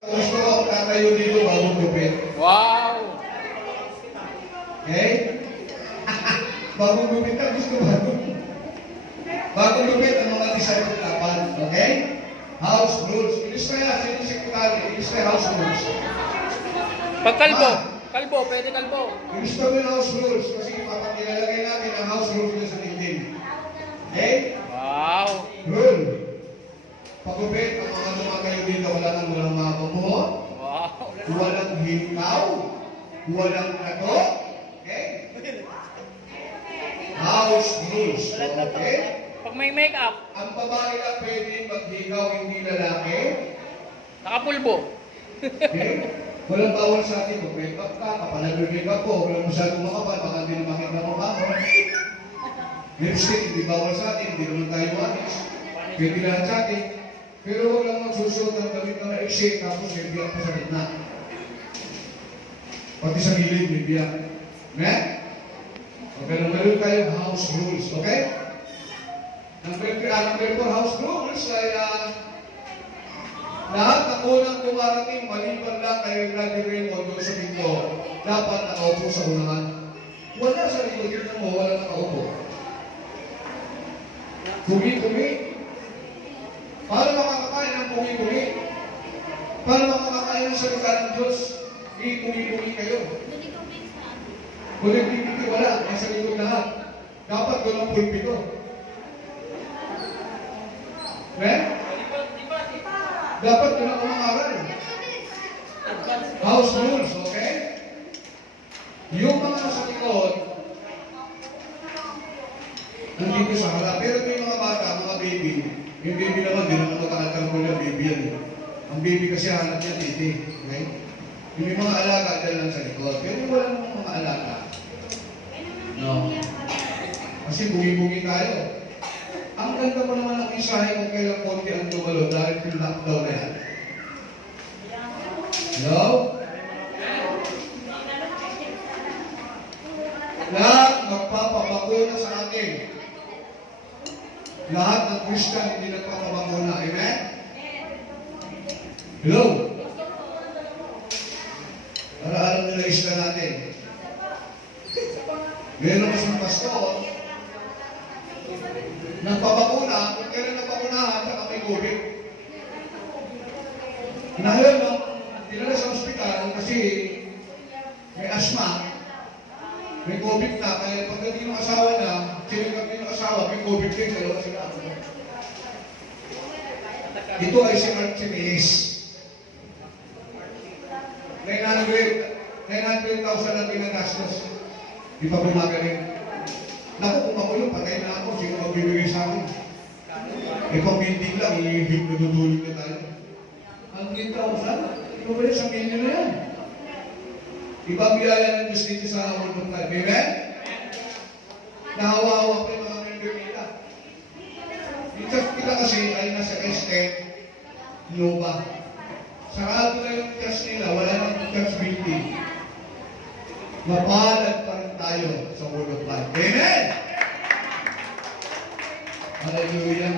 Gusto ko tatayo dito bagong gupit. Wow! Okay? Bagong gupit ka, gusto bago. Bagong gupit ang mga disciple dapat. Okay? House rules. Ilis kaya, sino sekretary? Ilis kaya house rules. Pag kalbo, kalbo, pwede kalbo. Ilis kami ng house rules kasi papakilalagay natin ang house rules na sa LinkedIn. Okay? Wow! Rule. Pagupit, ang mga lumakayo dito, walang mga pamuho. Wow! Walang hikaw, walang kato, okay? House rules, okay? Pag may make-up, Ang babae lang pwede maghikaw, hindi lalaki, nakapulbo. okay? Walang bawal sa atin, kung make-up ka, kapalagod-make-up ko, walang masyadong makapal, baka hindi na makita mo ako. Lipstick, hindi bawal sa atin, hindi naman tayo atis. Pwede lahat sa atin. Pero huwag lang magsusuot ng damit na maiksi, tapos may biyak pa sa gitna. Pati sa gilid, may biyak. Amen? Okay, meron tayo house rules, okay? Number 4, house rules ay lahat ng unang kumarating, maliban lang kayo graduate o doon sa pinto, dapat nakaupo sa unahan. Wala sa likod, yun mo, wala nakaupo. Kumi-kumi. Para makakakain ng kumi-kumi. Para makakakain ng salita ng Diyos, i-kumi-kumi kayo. Kulit-kumi wala, may sa likod lahat. Dapat doon ang pulpito. Right? Dapat doon ang umangaral. House rules, okay? Yung mga nasa likod, nandito sa harap. Pero may mga bata, mga baby, yung baby naman, di naman mag-aalkal ko na baby yan. Ang baby kasi hanap niya titi. Okay? Yung may mga alaga dyan lang sa likod. Pero wala namang mga alaga. No. Kasi bungi-bungi tayo. Ang ganda pa naman ng isahe kung kailang konti ang tumalo dahil yung lockdown na yan. Hello? Lahat magpapabakuna sa atin. Lahat ng Christian hindi nagpapabakuna. Amen? Hello? Para alam nila isla natin. Meron mas ng pastor, nagpapakuna, kung kailan nagpakunahan, saka may COVID. Ngayon, dinala sa ospital kasi may asthma, may COVID na, kaya pagdating ng asawa na, sinigap din ng asawa, may COVID din, dalawa sila. Ito ay si Archimedes. 900,000 na pinagastos. Di pa bumagaling. Naku, kung ako yung patay na ako, sino magbibigay sa akin? E pang-building lang, ihihip na dudulog na tayo. Ang 10,000, ikaw ba sa milyo na yan? Ibabiyaya ng Diyos dito sa World of Life. Amen? Nahawa-hawa pa yung mga member nila. Dito kita kasi ay nasa estate, Nova. Sarado na yung church nila, wala nang church building. Mapalad pa rin tayo sa Word of Life. Amen! Hallelujah!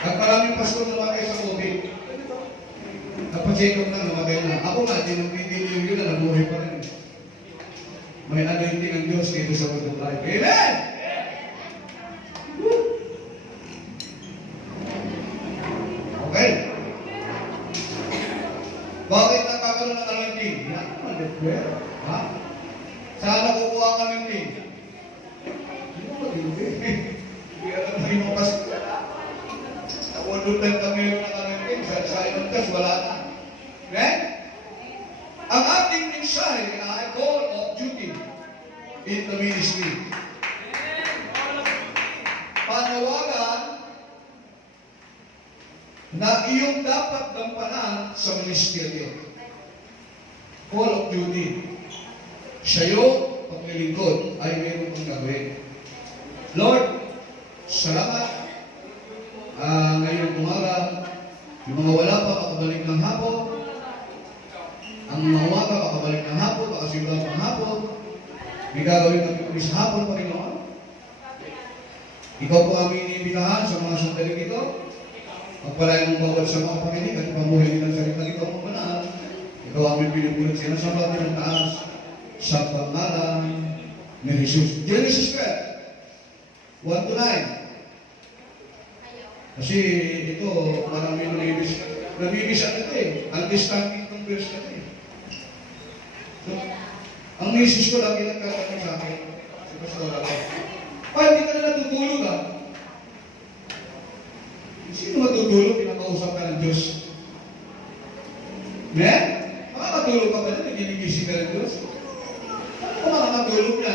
At maraming pastor namatay sa COVID. Napacheck up na, namatay na. Ako nga, dinang-video yun na nabuhay pa rin. May anointing ang Diyos dito sa Word of Life. Amen! Okay. Bakit nagkakaroon ng anointing? Yan naman, Lord. Ha? Saan nakukuha ka ng link? Hindi mo hindi alam na yung mga pastor. Nakulundan kami yung nakalagin. Sa inong tas, wala na. Okay? Ang ating mensahe ay call of duty in the ministry. Panawagan na iyong dapat gampanan sa ministeryo. Call of duty. Sa'yo, paglilingkod, ay meron kong gagawin. Lord, salamat. Ngayong umaga, yung mga wala pa makabalik ng hapon, ang mga umaga makabalik ng hapon, makasimula pang hapon, may gagawin kami sa hapon, Panginoon. Ikaw po aming iniimbitahan sa mga sandaling ito. Pagpalain mong bawat sa mga pakinig at pamuhay nilang salita ito. Ikaw ang may pinupunan sinasamba ng taas sa pangalan ni Jesus. Genesis 12, 1 to 9. Kasi ito, marami nabibisa ito eh. Understanding ng verse na ito eh. So, ang misis ko lagi nagkakata sa akin. Si Pastor ako. Hindi ka na natutulog ah. Sino matutulog? Pinakausap ka ng Diyos. Men? Makakatulog ka ba na? Naginigising ka ng Diyos? Ano kung makakatulog na?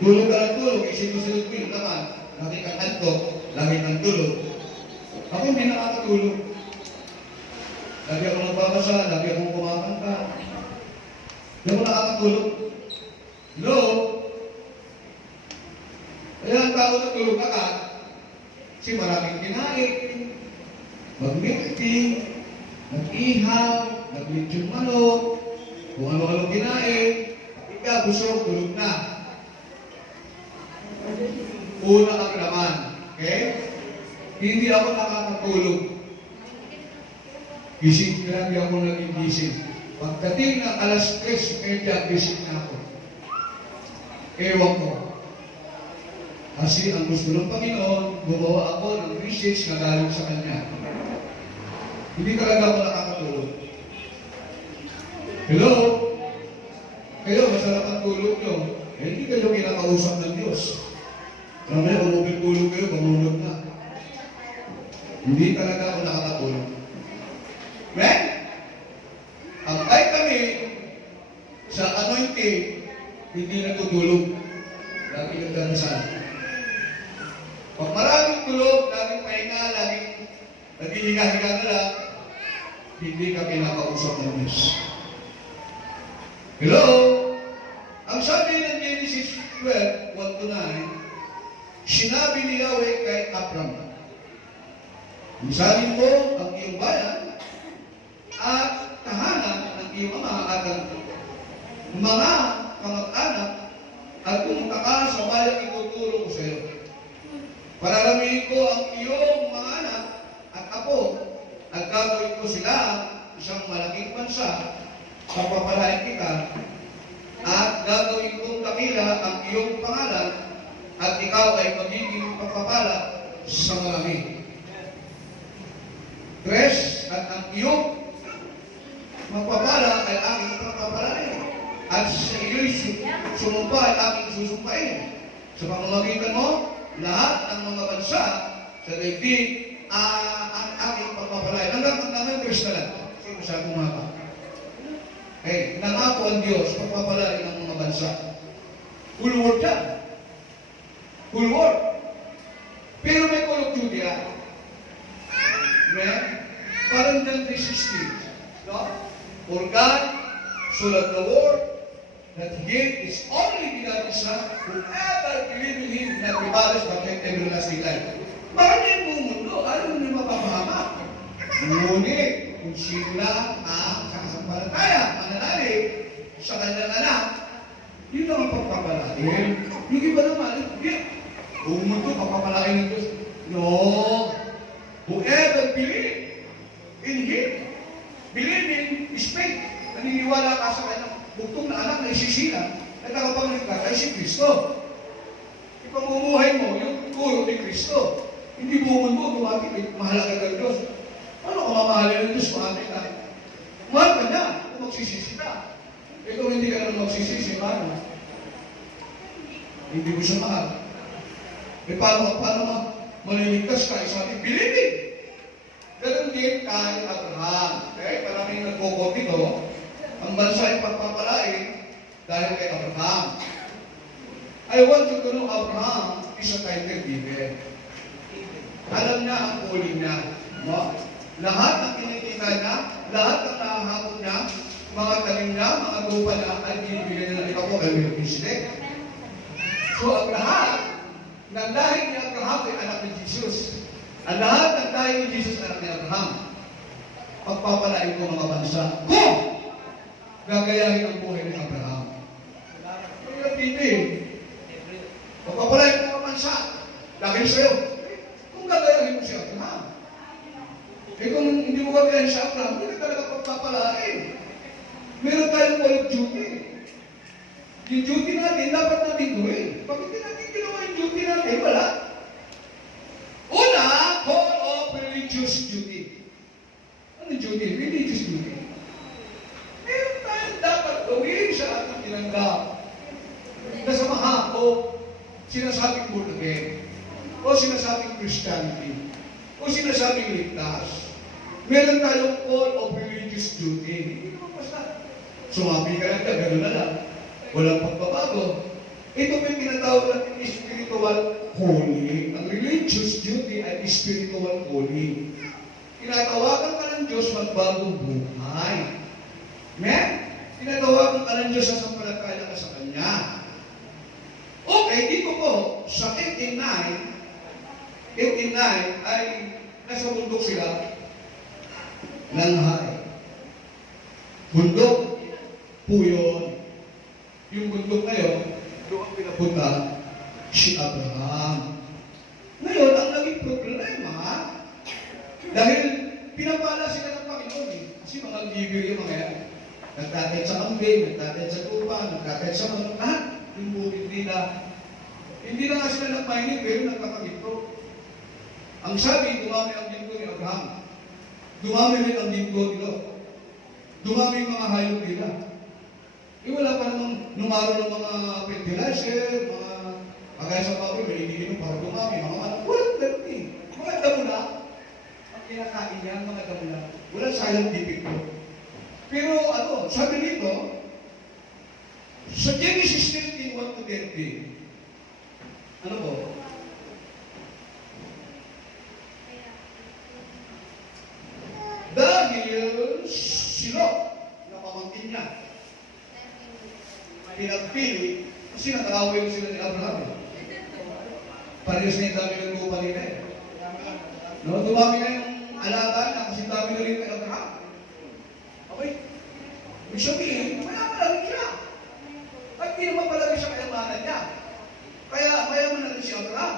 Tulog ka ng tulog, isinusunod ko yung naman. Lagi kang antok, lagi kang tulog. Ako hindi nakakatulog. Lagi ako nagbabasa, lagi akong kumakanta. Hindi ako nakakatulog. Hello? Kaya ang tao na tulog ka, kasi maraming kinain, mag-meeting, nag-ihaw, nag-lechon manok, kung ano-ano kinain, ikaw, busog, tulog na. Una ang laman. Okay? Hindi ako nakakatulog. Gising ka lang, ako naging gising. Pagdating ng alas 3:30, gising na ako. Ewan ko. Kasi ang gusto ng Panginoon, gumawa ako ng message na galing sa Kanya. Hindi talaga ako nakakatulog. Hello? Kayo, masarap ang tulog nyo. Hindi kayo kinakausap ng Diyos. Mamaya, kung tulog kayo, bumulog na. Hindi talaga ako nakakatulog. Right? Ang ay kami sa anointing, hindi natutulog. Lagi nagdarasal. Pag maraming tulog, laging pahinga, laging naghihiga-higa na lang, hindi ka pinakausap ng Diyos. Hello? Ang sabi ng Genesis 12, 1 to 9, sinabi ni Yahweh kay Abram, "Misalin mo ang iyong bayan at tahanan ng iyong ama at ang mga kamag-anak at pumunta ka sa bayang ituturo ko sa iyo. Pararamihin ko ang iyong mga anak at apo at gagawin ko sila isang malaking bansa. Papapalain kita at gagawin kong dakila ang iyong pangalan at ikaw ay magiging pagpapala sa marami. 3, at ang iyong magpapala ay aking pagpapalain. At sa iyo'y sumumpa ay aking susumpain. Sa pamamagitan mo, lahat ng mga bansa sa daigdig ang aking pagpapalain. Hanggang 3 na lang. Kasi masyadong mahaba. Okay, nangako ang Diyos, pagpapalain ng mga bansa. Full word yan. Full word. Pero may call of duty yan. Amen? Parang dyan 3:16. No? For God so loved the world that He gave His only begotten Son, whoever believe in Him not be perished but have everlasting life. Bakit yung buong mundo? Ano yung mapapahamak? Ngunit, kung sino lang ang sasampalataya, mananalig sa kanyang anak, yun lang ang pagpapalain. Yung iba naman, buong mundo, pagpapalain ng Diyos. No. Whoever believe in Him, believe in His faith, naniniwala ka sa kanyang bugtong na anak na isisilang, nagkakapagligtas ay si Kristo. Ipamumuhay mo yung turo ni Kristo. Hindi buong mundo, automatic, mahalaga ng Diyos. Ano kung mamahalin ng Diyos, mahalin ka? Mahal ka niya, kung magsisisi ka. Eh kung hindi ka naman magsisisi, mahal na. Hindi mo siya mahal. Eh paano maliligtas ka? Sabi, believing. Ganun din kay Abraham. Okay? Maraming nagkukot dito. Ang bansa ay pagpapalain dahil kay Abraham. I want you to know Abraham is a title given. Alam niya ang calling niya. No? Lahat ng kinikita niya, lahat ng nakahakot niya, mga talim niya, mga lupa niya, ay binibigyan niya ng ikaw po kay Melchizedek. So Abraham, nang dahil ni Abraham ay anak ni Jesus. Ang lahat ng dahil ni Jesus anak ni Abraham. Pagpapalain ko mga bansa. Kung gagayahin ang buhay ni Abraham. Kaya hindi. Pagpapalain ko mga bansa. Dahil sa'yo. Kung gagayahin mo si Abraham. Eh kung hindi mo gagayahin si Abraham, hindi talaga papalain. Meron tayong call of duty. Yung duty natin, dapat natin gawin. Pag hindi natin ginawa yung duty natin, wala. Una, call of religious duty. Ano duty? Religious duty. Meron tayong dapat gawin sa ating tinanggap. Kasamahan o sinasabing born again, o sinasabing Christianity, o sinasabing ligtas. Meron tayong call of religious duty. Hindi naman basta sumabi ka lang, gano'n na lang. Walang pagbabago. Ito may tinatawag natin spiritual calling. Ang religious duty ay spiritual calling. Tinatawagan ka ng Diyos magbagong buhay. Amen? Tinatawagan ka ng Diyos sa sampalataya ka sa Kanya. Okay, dito po, sa 89 ay nasa bundok sila ng hay. Bundok po yun. Yung bundok ngayon, doon pinapunta si Abraham. Ngayon, ang naging problema, dahil pinapala sila ng Panginoon eh. Kasi mga bibir yung mga yan. Nagtatay sa kambing, nagtatay sa tupa, nagtatay sa mga lahat. Yung bukid nila. Hindi na nga sila nagmahinig, pero nagkakagitro. Ang sabi, dumami ang ginto ni Abraham. Dumami rin ang ginto ni Lot. Dumami yung mga hayop nila. Wala pa namang numaro ng mga fertilizer, mga kagaya sa pablo, may iniinom para dumami, mga walang dati. Mga damo na, ang kinakain niya, mga damo na. Walang scientific ko. Pero sabi nito, sa Genesis 13:1-30, ano po? Dahil si Lot, na pamangkin niya, pinagpili, kasi nag-aaway sila ni Abraham. Parehas na yung dami ng lupa nila eh. No, dumami na yung alaga niya kasi dami na rin kay Abraham. Okay? Ibig sabihin, mayaman na rin siya. At hindi naman pala rin siya kayamanan niya. Kaya mayaman na rin si Abraham.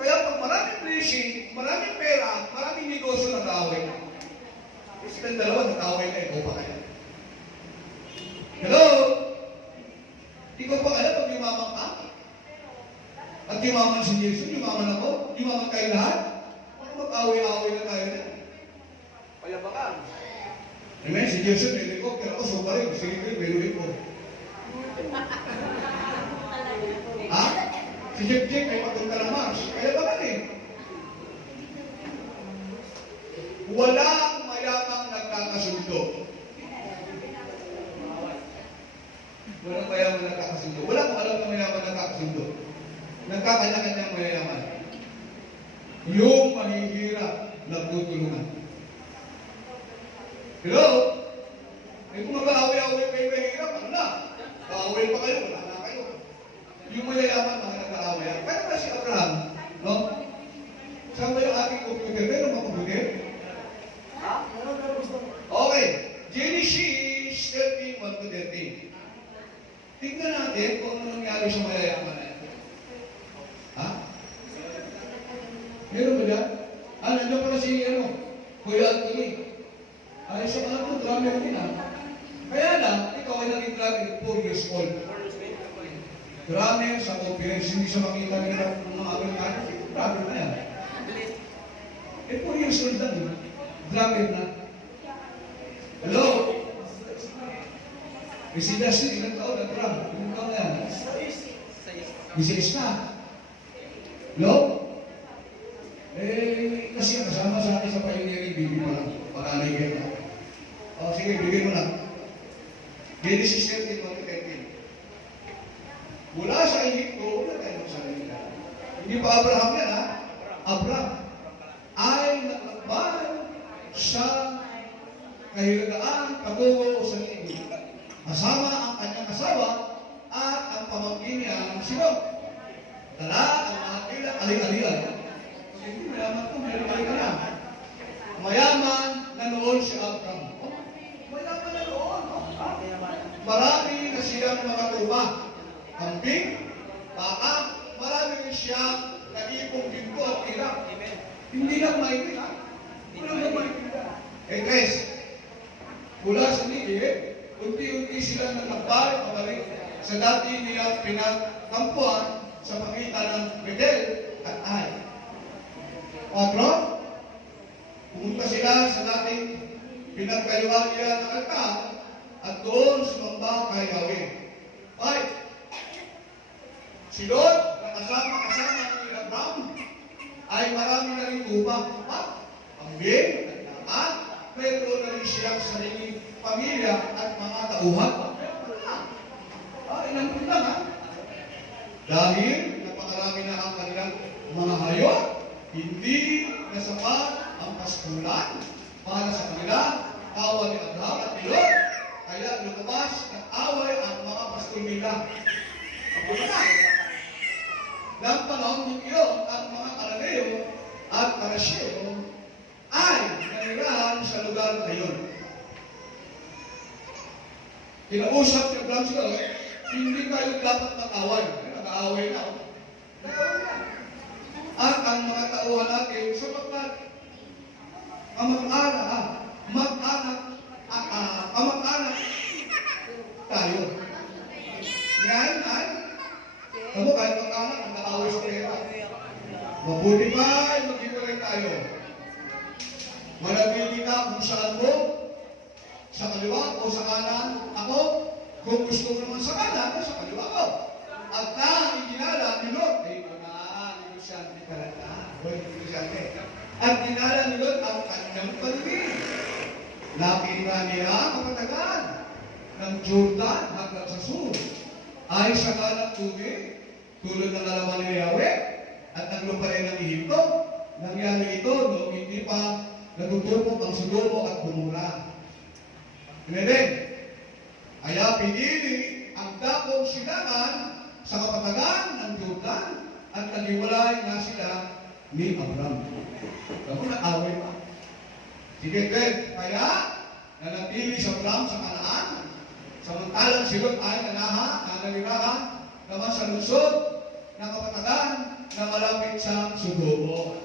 Kaya pag maraming blessing, maraming pera, maraming negosyo nag-aaway na. Kasi ng dalawa nag-aaway na ikaw pa kaya. Hello? Ikaw pa kaya pag yumaman ka? At yumaman si Jesus, yumaman ako, yumaman kayo lahat? Baka mag-away-away na tayo na. Kaya ba ka? Amen, si Jesus may helicopter ako, so pa rin, si Rico may lulit ko. Ha? Si Jeff may patunta ng Mars. Kaya ba ka eh? Walang mayamang nagkakasundo. Walang mayaman nagkakasundo. Wala kong alam na mayaman nagkakasundo. Nagkakanya-kanyang mayaman. Yung mahihirap, nagtutulungan. Hello? Ay kung mag-aaway-aaway kayo mahihirap, ano na? Kaaway pa kayo, wala na kayo. Yung mayayaman, mga nag-aaway. Kaya na si Abraham, no? Saan ba yung aking computer? Meron ba computer? Ha? Okay. Genesis 13:1-13. Tignan natin kung ano nangyari sa mayayaman na yan. Ha? Meron ba dyan? Nandiyan pala si, Kuya Anthony. Ay, sa mga ito, drummer din ha. Kaya lang, ikaw ay naging drummer 4 years old. Drummer sa conference, hindi siya makita nila ng mga Amerikano. Drummer na yan. 4 years old na, di ba? Drummer na. Hello? Si Dustin, ilang taon na drum? Ilang taon na yan? 16 na. Hello? Kasi kasama sa akin sa pioneering baby pa lang. Pakanay ka na. Sige, bigyan mo na. Genesis 13:1-13. Mula sa Egypto, wala tayo magsasalita. Hindi pa Abraham yan, ha? Abraham ay naglakbay sa kahilagaan patungo sa Egypt. Kasama ang kanyang asawa at ang pamangkin niya si Lot. Dala ang mga tila ali-alian. Hindi, mayaman ko, mayaman ka na. Mayaman na noon si Abraham. Mayaman na noon. Marami na siyang mga tuba. Kambing, baka, marami rin siyang naipong ginto at ilang. Hindi lang maipin, ha? Hindi lang maipin. Tres. mula sa Negeb, unti-unti sila naglakbay pabalik sa dati nila pinagkampuan sa pagitan ng Bethel at Ai. 4, pumunta sila sa dating pinagkayuan nila ng altar at doon sumamba kay Yahweh. 5, si Lot na kasama ni Abraham ay marami na rin upang pambing at naman, mayroon na rin siyang sariling pamilya at mga tauhan. Ilan po lang ha? Dahil napakarami na ang kanilang mga hayop, hindi na sapat ang paskulan para sa kanila, awa ni Abraham at ni Lot. Kaya lumabas at away ang mga paskul nila. Nang panahon ng iyon, ang mga Arameo at Paraseo ay nanirahan sa lugar na iyon. Kinausap ni Abraham sila, hindi kayo dapat mag-away. Nag-aaway na. At ang mga tauhan natin, sapagkat ang mag-anak tayo. Yan, Kamu kahit mag-anak, nag-aaway sa pera. Mabuti pa ay mag-iwalay tayo. Manabili ka kung saan mo, sa kaliwa o sa kanan ako. Kung gusto mo naman sa kanan, sa kaliwa ko. At na iginala ni Lot, negosyante ka lang na. At ginala ni Lot ang kanyang pag-ibig. Nakita niya kapatagan ng Jordan hanggang sa sur. Ay sa kanang tubig, tulad ng nalaman ni Yahweh at naglupain ng Ehipto. Nangyari ito noong hindi pa natutupok ang Sodomo at Gomorra. Ganun. Kaya pinili ang dakong silangan sa kapatagan ng Jordan at naghiwalay na sila ni Abraham. Kamu na-away pa. Sige, kaya nanatili sa Abraham sa Kanaan. Samantalang si Lot ay nananirahan naman sa lungsod ng kapatagan na malapit sa Sodomo.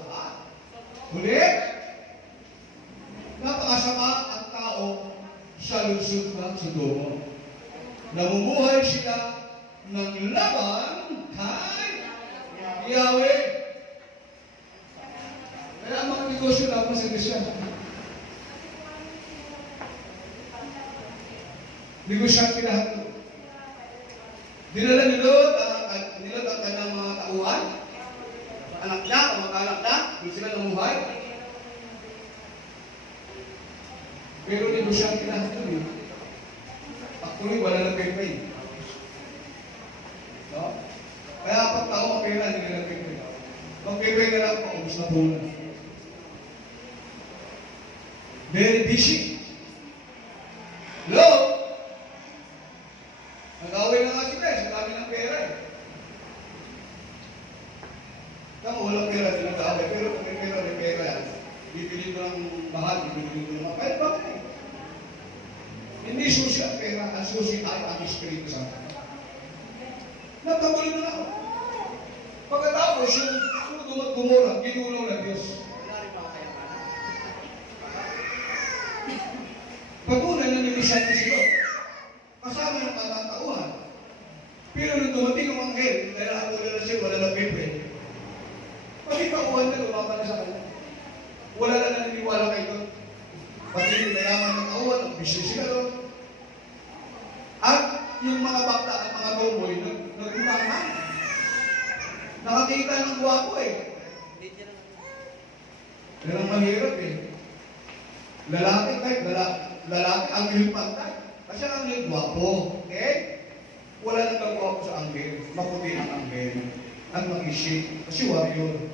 Huli, napakasama ang tao sa lungsod ng Sodomo. Namumuhay sila ng laban kay Yahweh. Kaya ang mga negosyo laban sa Kristiyan. Negosyante lahat ito. Dinala ni Lot ang kanyang mga tauhan, anak niya, kamag-anak niya, hindi sila namuhay. Pero negosyante lahat ito. Actually, wala lang pay-pay. No? Kaya pag tao mapera, hindi nila pay-pay. Mag-pay-pay na lang, paubos na po. Very busy. Lot, nag-away na nga sila sa dami ng pera eh. Kamo walang pera, di nag-away. Pero kung may pera yan. Bibili ko ng mahal, bibili ko ng mahal. Kahit bakit eh. Hindi susi ang pera, ang susi ay ang Espiritu Santo. Nagtagulo na ako. Pagkatapos yung Gomorra, ginulaw na Diyos. Pagkulay na nilisyan si Lot. Kasama ng katatauhan. Pero nung dumating ang anghel, dahil nakatulad na siya, wala na pipe. Pagkikauhan na, lumapa na sa kanya. Wala na naniniwala kay Lot. Pati yung nayaman ng kauhan, ang bisyo sila doon. At yung mga bakta at mga tomboy, nagkutangan. Nakakita ng guwapo eh. Yan ang mahirap eh. Lalaki kahit lalaki, anghel pantay. Kasi ang anghel guwapo. Okay? Wala nang guwapo sa anghel. Maputi ang anghel. Ang mag-isip. Kasi warrior.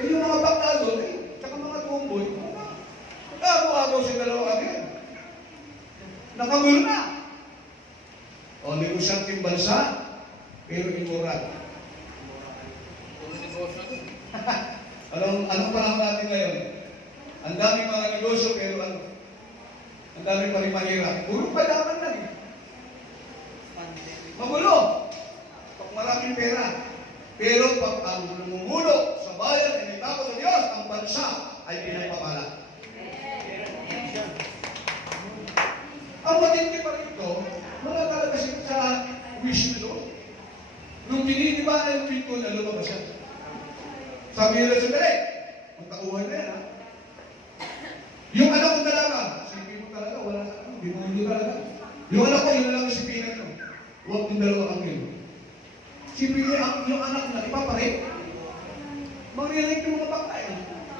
Eh yung mga bakta doon eh. Tsaka mga tomboy. Nagkagawa sa dalawang anghel. Nakagulo na. O, negosyanteng bansa, pero immoral. Anong panahon natin ngayon? Ang daming mga negosyo, pero ano? Ang daming pa rin mahirap. Puro palaman lang eh. Magulo. Pag maraming pera. Pero pag ang namumulo sa bayan ay may takot sa Diyos, ang bansa ay pinagpapala. matindi pa rin ito, wala talaga siya sa wish nito. Nung tinitiba na yung pinto na lumabas siya. Sabi nila sa dali, ang tauhan na yan, ha? Yung anak ko talaga, sipin mo talaga, wala sa ano, binulo talaga. Yung anak ko, yun lang yung sipinan ko. Huwag yung dalawang angkin. Sipin mo, yung anak na, ipaparit. Marinig yung mga pangkay.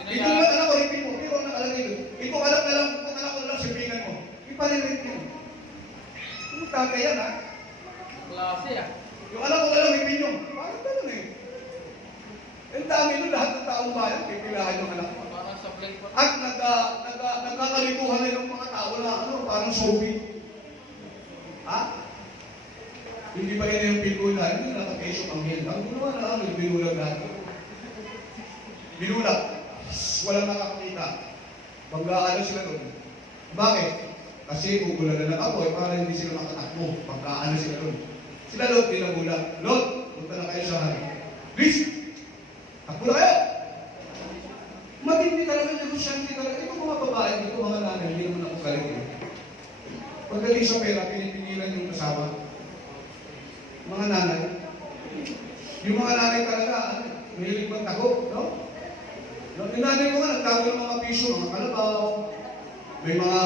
Ito lang anak ko, ipin mo, pero ang nakalagay doon. Ito anak na lang, kung anak ko na lang, sipinan mo. Iparinig mo. Kung kakayan, ha? Klase ah. Yung anak ko na lang, ipin nyo. Parang ganun eh. Ang dami nun, lahat ng taong bayan, pipilahan yung anak ko. Parang sa plate pa. At nagkakalikuhan na yung mga tao na ano, parang sobi. Ha? Hindi ba yun yung pinula? Hindi nakapesyo ang hil. Ang ginawa na ano, yung binulag natin. Binulag. Walang nakakita. Pagkaano sila doon. Bakit? Kasi ugulan na lang ako, para hindi sila makatakbo. Pagkaano sila doon. Sila Lot, binabulag. Lot, punta na kayo sa hari. Please! Takbo na kayo! Matindi talaga yung negosyante talaga. Ito mga babae, ito mga nanay, hindi naman ako galing. Pagdating sa pera, pinipigilan yung kasama. Mga nanay. Yung mga nanay talaga, mahilig magtago, no? Yung nanay ko nga, nagtago ng mga piso, mga kalabaw. May mga,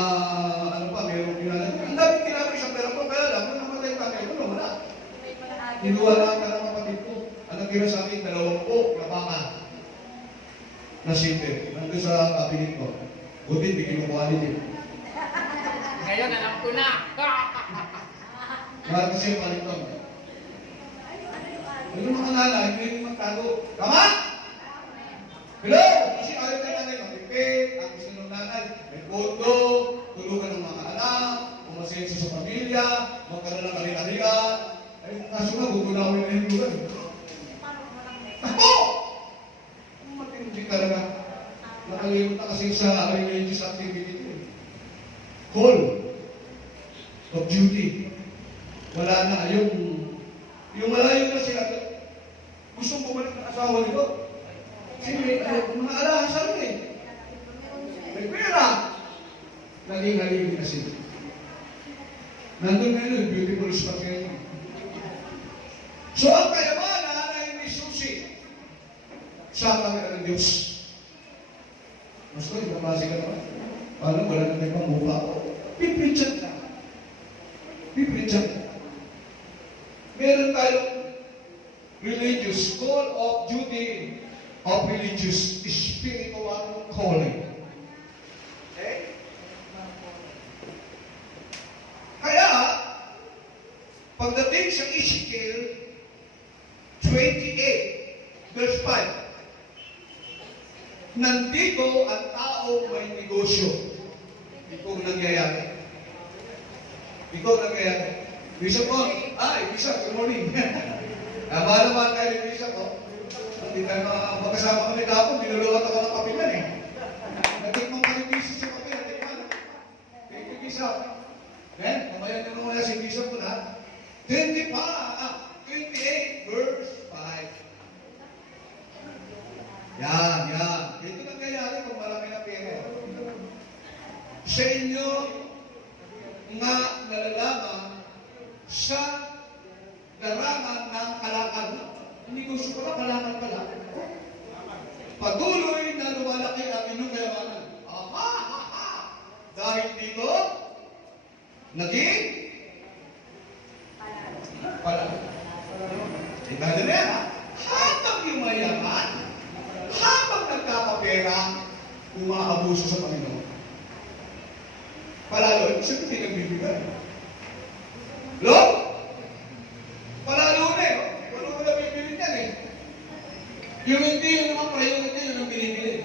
ano pa, mayroong pinanay. Ang daming kinamay sa pera ko, kaya lang, kung namatay yung tatay ko, no, wala. Hinuwala ka ng kapatid ko. Ang nagkira sa akin, 20 na baka. Na simple. Nandun sa kabinet ko. Buti, hindi kinukuha din. Ngayon, alam ko na. Mahal kasi yung paliton. Yung mga nanay, hindi magtago. Tama? Hello? Kasi ayaw na nanay, magpipit, ang gusto ng nanay, may kondo, tulungan ng mga anak, umasenso sa pamilya, magkaroon ng kari-karian. Ay, kaso nga, gugunawin na yung lugar. Takbo! Matindi talaga. Nakalimutan kasi sa religious activity ito. Call of duty. Wala na. Yung malayo na siya, gustong bumalik ng asawa nito. Kasi may mga alahan sa rin eh. May pera. Naging kasi. Nandun na yun, beautiful spot ngayon. So ang kayamanan ay may susi sa kamera ng Diyos. Mas ko, yung kapasi ka naman. Paano, wala na may pangmupa ko. Pipritsan na. Pipritsan na. Meron tayong religious call of duty of religious spiritual calling. Okay? Kaya, pagdating sa Ezekiel 28, verse 5, nandito ang tao may negosyo. Ikaw nangyayari. Ikaw nangyayari. Bishop mo, Bishop, good morning. Mahal naman kayo ni Bishop, hindi tayo magkasama kami kapon, dinulungan ako ng kapilan eh. Natikmang pa yung Bishop sa kapil, natikman. Thank you, Bishop. Mamaya nyo muna si Bishop ko na. 28, verse 5. Yan. Ito nangyayari kung marami na pera. Sa inyo nga nalalaman sa larangan ng kalakal. Hindi gusto ko na kalakal pala. Patuloy na lumalaki ang inyong kayamanan. Dahil dito, naging pala. Tingnan na yan, habang yung mayaman, habang nagkakapera, umaabuso sa Panginoon. Palalo, siya hindi nagbibigay. Lord, palalo na eh. Wala ko na bibili niyan eh. Yung hindi, yung mga priority, yun ang binibili.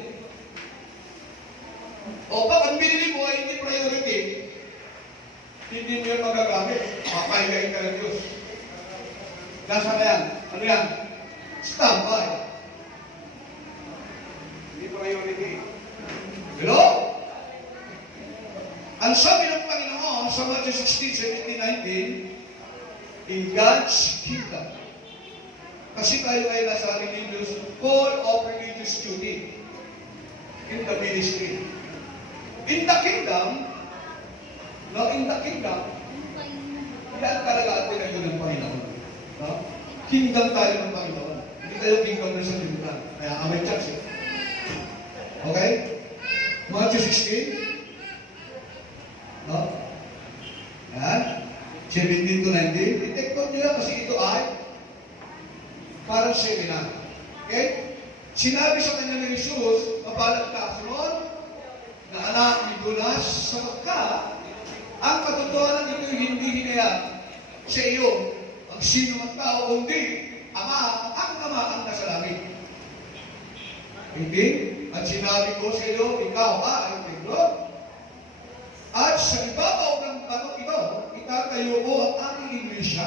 O pag ang binili mo ay hindi priority, hindi mo yan magagamit. Papahigayin ka ng Diyos. Nasa na yan? Ano yan? Standby. Hindi priority. Hello? Ang sabi ng Panginoon sa Matthew 16, 17, 19, in God's kingdom. Kasi tayo ay nasa religious, call of religious duty in the ministry. In the kingdom, No, in the kingdom, yan talaga tinayo ng Panginoon. No? Kingdom tayo ng Panginoon. Hindi tayo kingdom na sa limutan. Kaya amay church eh. Okay? Matthew 16. No? Yan. 17 to 19. I-take note nyo lang kasi ito ay parang seminar. Okay? Sinabi sa kanya ni Jesus, mabalag ka, Simon, na anak ni Jonas, sapagkat ang katotohanan ito hindi hinayang sa iyo ang sino man tao, kundi ang Ama ang nasa langit. Hindi? At sinabi ko sa iyo, ikaw ay Pedro. At sa ibabaw ng batok ito, itatayo ko ang aking iglesia.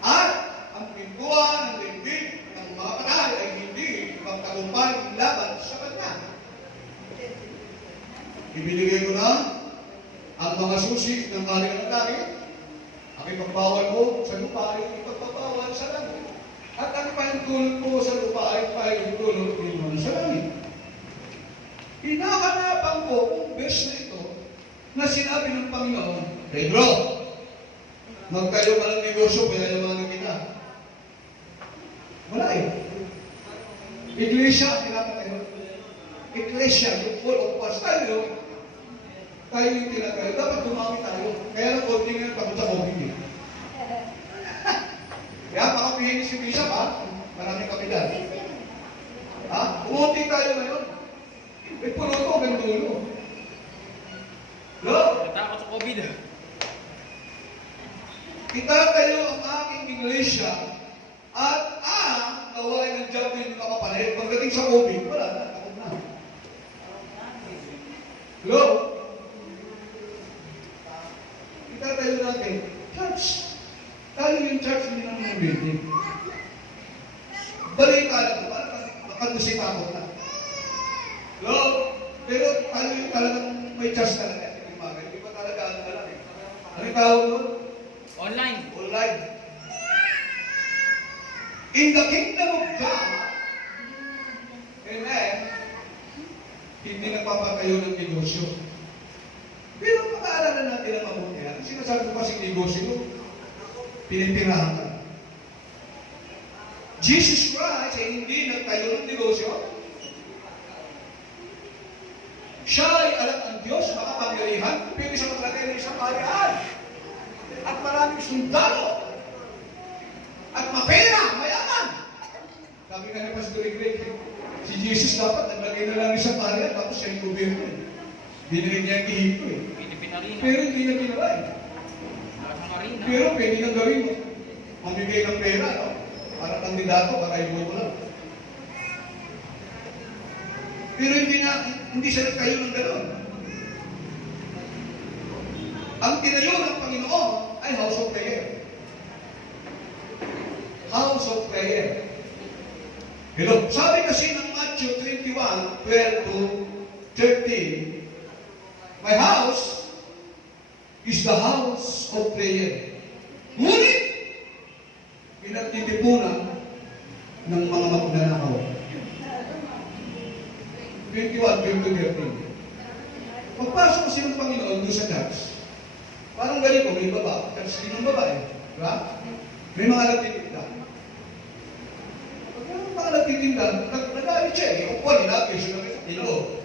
At ang pintuan ng daigdig ng mga patay ay hindi magtagumpay laban sa kanya. Ibinigay ko na ang mga susi ng kalinga ng langit. Ang ipagbawal ko sa lupa ay ipagbawal sa langit. At ang ipahintulot ko sa lupa ay ipahintulot din sa langit. Hinahanapan ko kung verse na ito na sinabi ng Panginoon, Pedro, magtayo ka ng negosyo, pinayamanin kita. Wala eh. Iglesia, pinapatayo. Iglesia, yung full of us. Tayo yung tinatayo. Dapat dumami tayo. Kaya lang konti nga pagod sa COVID eh. Kaya makapihin si Bishop ha. Maraming kapilan. Ha? Umunti tayo ngayon. May puno ito hanggang dulo. Lo? Natakot sa COVID. Itatayo ang aking iglesia at gawain ng Diablo yung nakapalit. Pagdating sa COVID, wala na. Takot na. Lo? Itatayo natin. Church. Tayo yung church, hindi naman yung building. Balita na ito. Makandusay takot na. Lo? Pero tayo yung talagang may church talaga. Hindi pa talaga ano na lang eh. Ano yung tawag doon? Online. Online. In the kingdom of God, amen, hindi nagpapatayo ng negosyo. Pero pag-aaralan natin ang mabuti yan, sinasabi ko kasing negosyo, pinipirahan ka. Jesus Christ ay hindi nagtayo ng negosyo. Siya ay alam ng Diyos, makapangyarihan, pero siya maglagay ng isang kaharian. At maraming sundalo. At mapera, mayaman. Sabi ka ni Pastor Greg, si Jesus dapat naglagay na lang isang kaharian, tapos siya yung gobyerno. Binigyan niya yung ihip ko eh. Philippine Arena. Pero hindi na ginawa eh. Malaking arena. Pero pwede kang gawin mo. Mamigay ng pera, no? Para kandidato, para iboto lang. Pero hindi siya nagtayo ng gano'n. Ang tinayo ng Panginoon ay house of prayer. House of prayer. Hello? Sabi kasi ng Matthew 21, 12 to 13, my house is the house of prayer. Ngunit, pinagtitipunan ng mga magnanakaw. 21, 12 to 13. Pagpasok kasi ng Panginoon doon sa church, parang ganito, may baba. Church din ng babae. Diba? May mga nagtitinda. Pag may mga nagtitinda, nag-aalit siya eh. Upuan nila, peso na sa kilo.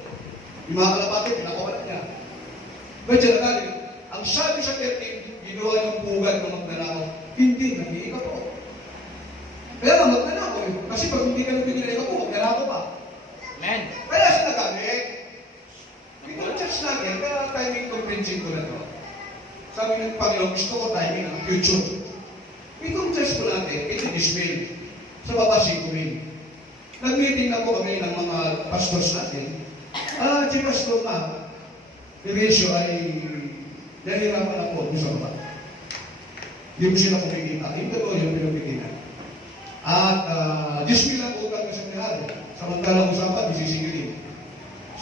Yung mga kalapati, pinakuha niya. Ba't siya nag-aalit? Ang sabi sa 13, ginawa yung pugad ng magnanakaw. Hindi, nag-iika po. Kaya nga, magnanakaw eh. Kasi pag hindi ka nag-iika po, magnanakaw pa. Amen. Kaya siya nagamit. Itong church natin, kaya timing convincing ko na ito. Sabi ng Panginoon, gusto ko timing ang future. Itong church ko natin, ito display. Sa baba si Kumin. Nag-meeting na po kami ng mga pastors natin. Si Pastor na, Diretso ay nahirapan na po sa baba. Hindi mo sila kumikita. Ito po yung pinagkikinan. At Diyos bilang utang na sa pinahal. Samantalang usapan, isisigilin.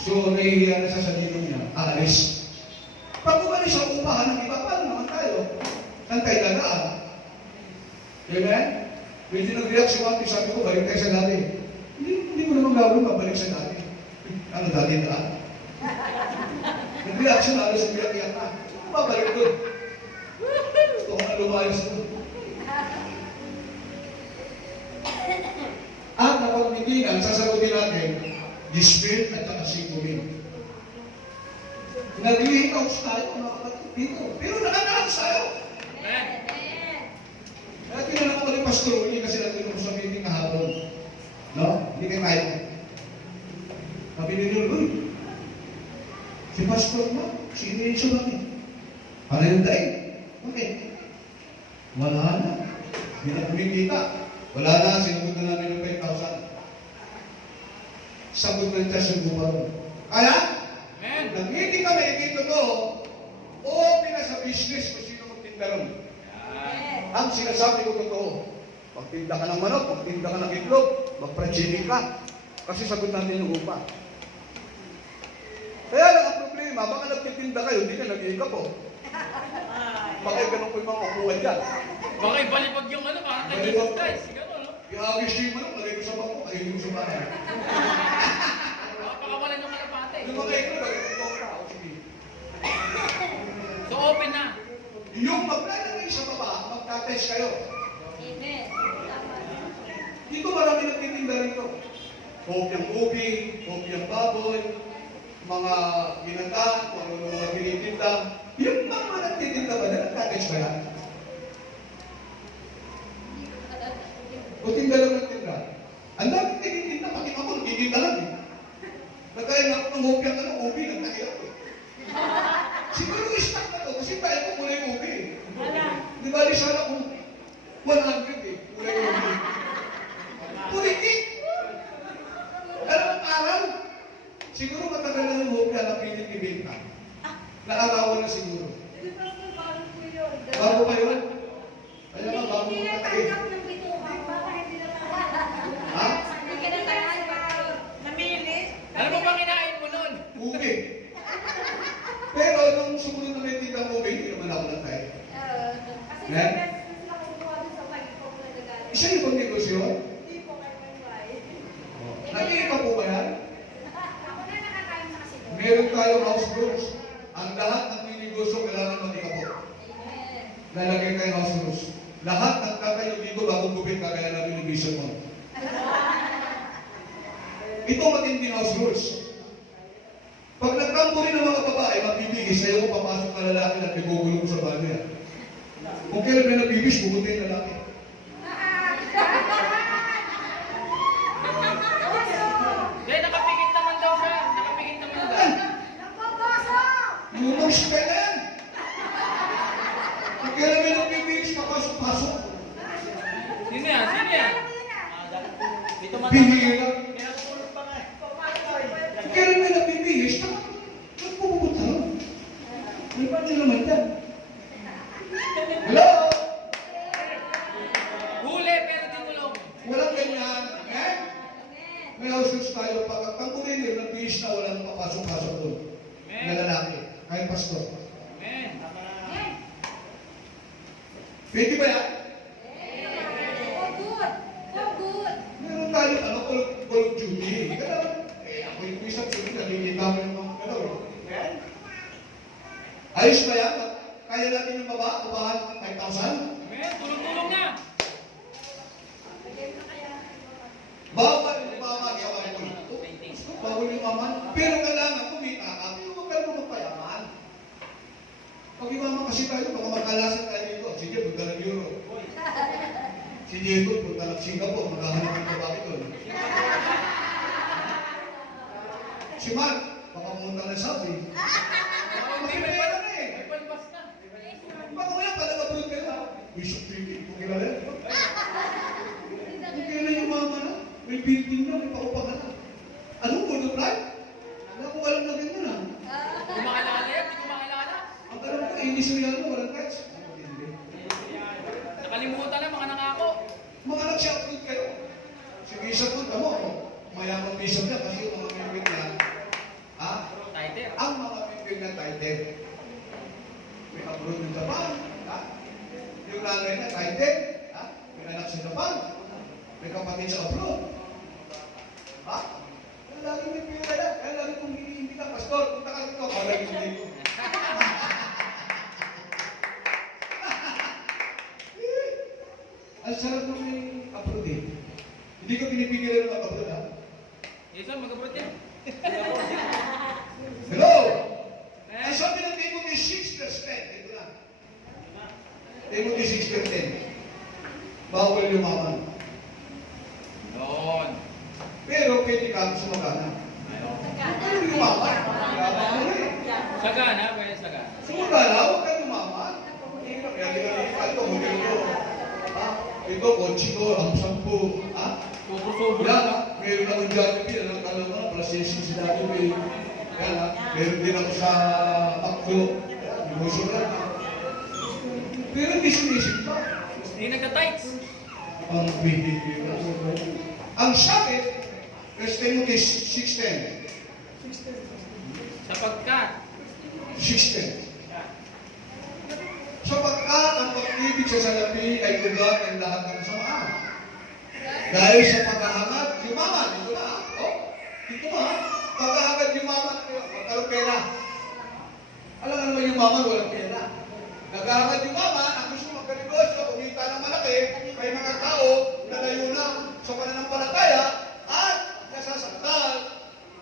So, nahihiya na sa dito niya, aalis. Pag umalis ang upahan ng iba, paano naman tayo? Saan tayo dadaan? Amen? Medyo nag-react si Mati, sabi ko, balik tayo sa dati. Hindi ko naman gawin, mabalik sa dati. Ano dati daan? Nag-react siya, alas ang iyak-iyak na. Babalik doon. Gusto ko na lumayos doon. At napagmitingan, sasagutin natin, dispute at saka sikumin. Nag-i-house tayo, mga kapatid dito. Pero nakakalaos tayo. Amen. Kaya tinanong ko ni Pastor Uli kasi nandun ko sa meeting kahapon. No? Hindi kayo tayo. Sabi ni Lord, si Pastor mo, si Inenso bakit? Para yung daig. Bakit? Wala na. Hindi na kumikita. Wala na, sinagot na namin yung 5,000. Sagot na tayo sa gumaro. Kaya, Amen. nag-meeting kami, dito ko, o pinasa business kung sino magtinda ron. Ang sinasabi ko totoo, magtinda ka ng manok, magtinda ka ng itlog, magprachiling ka. Kasi sagot natin yung upa. Kaya lang ang problema, baka nagtitinda kayo, hindi ka nag-iika po. Baka ganun po yung mga upuan dyan. Baka ibalipag yung ano, parang kay Jesus Christ. Gano'n, no? I-agis yung manok, lagay ko sa bako, ayun yung sa bahay. Baka pakawalan yung kalapate. Yung mga itlog, lagay ko sa tao, sige. So, open na. Yung maglalagay sa baba, magta-test kayo. Dito marami nagtitinda rito. Kopyang ubi, kopyang baboy, mga ginata, kung ano mga tinitinda. Yung mga nagtitinda ba na nagta-test ba yan? O tinda lang nagtinda? Ang dami tinitinda, pati ako nagtitinda lang eh. Nagkaya na ako ng kopyang ubi, nagtakilap eh. Siguro i-stack na to, kasi tayo ko kulay ubi eh. Di ba di sana kung 100 eh, kulay ubi. Pulitik! Alam ang araw? Siguro matagal na yung hopya na pilit ibenta. Naarawan na siguro. Bago pa yun? Kaya nga, bago mo na tayo. Ha? Ano mo bang kinain mo nun? Ubi. Pero nung sumunod na may tindang ubi, hindi naman ako natay. Isa yung pang negosyo? Nakikita po ba yan? Meron tayong house rules. Ang lahat ng ninegosyo kailangan mag-ikapot. Lalagay kayo house rules. Lahat ng tatayo dito bagong gupit kagaya namin ng vision mo. Ito matinding house rules. Pag nagtampo rin ng mga babae, magbibigay, sa'yo ko papasok na lalaki at nagugulong sa bago yan. Kung kailan may nagbibis, pumunta yung lalaki. Hindi, nakapikit naman daw siya. Nakapikit naman daw. Lumos ka yan! Kung kailan may nagbibis, papasok-pasok. Sino yan? Sino yan? Bihira. Kung kailan may nagbibis, nagpupunta ron. May pati naman yan. Hello? Huli, pero di tulong. Walang ganyan. Amen? May house rules tayo. Pag ang kumilir, nagbihis na walang papasok-pasok doon. Na lalaki. Kahit pastor. Amen. Pwede ba yan? Meron tayo, call of duty. Kaya, ako yung isang sulit, nakikita mo yung mga galaw. Ayos ba yan? Kaya natin yung baba, upahan 5,000? Amen. Tulong-tulong na. Bawal yung umaman sa bahay. Bawal yung umaman. Pero kailangan kumita ka, pero huwag ka naman magpayaman. Pag imaman kasi tayo, baka magkalasan tayo dito. Sige, punta ng Europe. Si Diego, punta ng Singapore, maghahanap ng babae doon. Si Mark, baka pumunta ng Saudi. Hindi, may Makipera na eh. may palpas na. Baka kaya palagabrood kayo ha? Bishop Tricky, kung kilala yan. Kung kailan yung mama na, may building na, may paupahan na. Anong full of life? Wala ko alam na ganyan ha. Di ko maalala yan, di ko maalala. Ang alam ko, Inisyano, walang catch. Nakalimutan na mga nangako. Mga nag-shoutout kayo. Si Bishop po, tamo, mayamang Bishop na kasi yung mga pimpin niya, ha? Tighter. Ang mga pimpin na tighter. May abroad ng Japan, ha? Yung nanay na tighter, ha? May anak sa Japan. May kapatid sa abroad. Ha? Kaya lagi may pera yan. Kaya lagi kung hindi ka, Pastor, punta ka dito, para hindi ko. Ang sarap mo may upload eh. Hindi ko pinipigilan ng upload ha. Yes, sir, mag-abroad yan. Hello! Ang sabi ng Timothy 6 verse 10, ito na. Timothy 6 verse 10. Bawal yumaman. Noon. Pero pwede kang sumagana. Bawal yumaman. Yaman mo rin. Sagana, pwede sagana. Sumagana, huwag kang yumaman. Kaya di ka rin ito, model ko. Ito, kotse ko, ang 10. Sobro-sobro Yan, na. meron ako dyan, alam mo na, plasesi si Dati May. Yan, meron din ako sa Takdo. Negosyo lang. Pero hindi sumisip pa. Hindi nagka-tights. Ang bihig. Ang sabi, First Timothy 6:10. Sapagkat. 6:10. Sapagkat ang pag-ibig sa salapi ay ugat ng lahat ng samaan. Dahil sa paghahangad, yumaman. Ito na. Ito na. Paghahangad, yumaman. Magkaroon pera. Alam nga naman yumaman, walang pera. Naghahangad yumaman, ang gusto magkanegosyo, kumita ng malaki, may mga tao, nalayo na sa pananampalataya, at nasasaktan